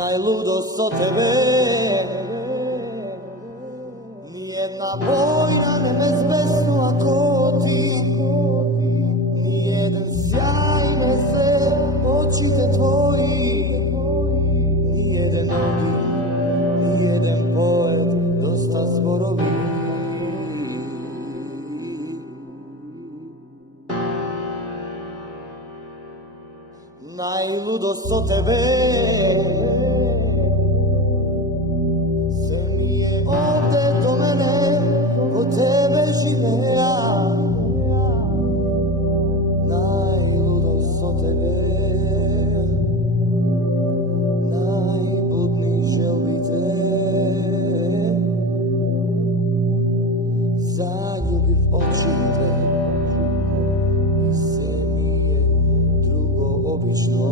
Najludost od tebe, nijedna vojna ne bezbesnu ako ti, nijedan sjaj ne sve očite tvoji, nijedan ogi, nijedan poet, dosta zborovi. Najludost od tebe se mi je ovde do mene, kod tebe živea. Najludost od tebe, najbudnejšie obite, zaljubi v oči te. Obično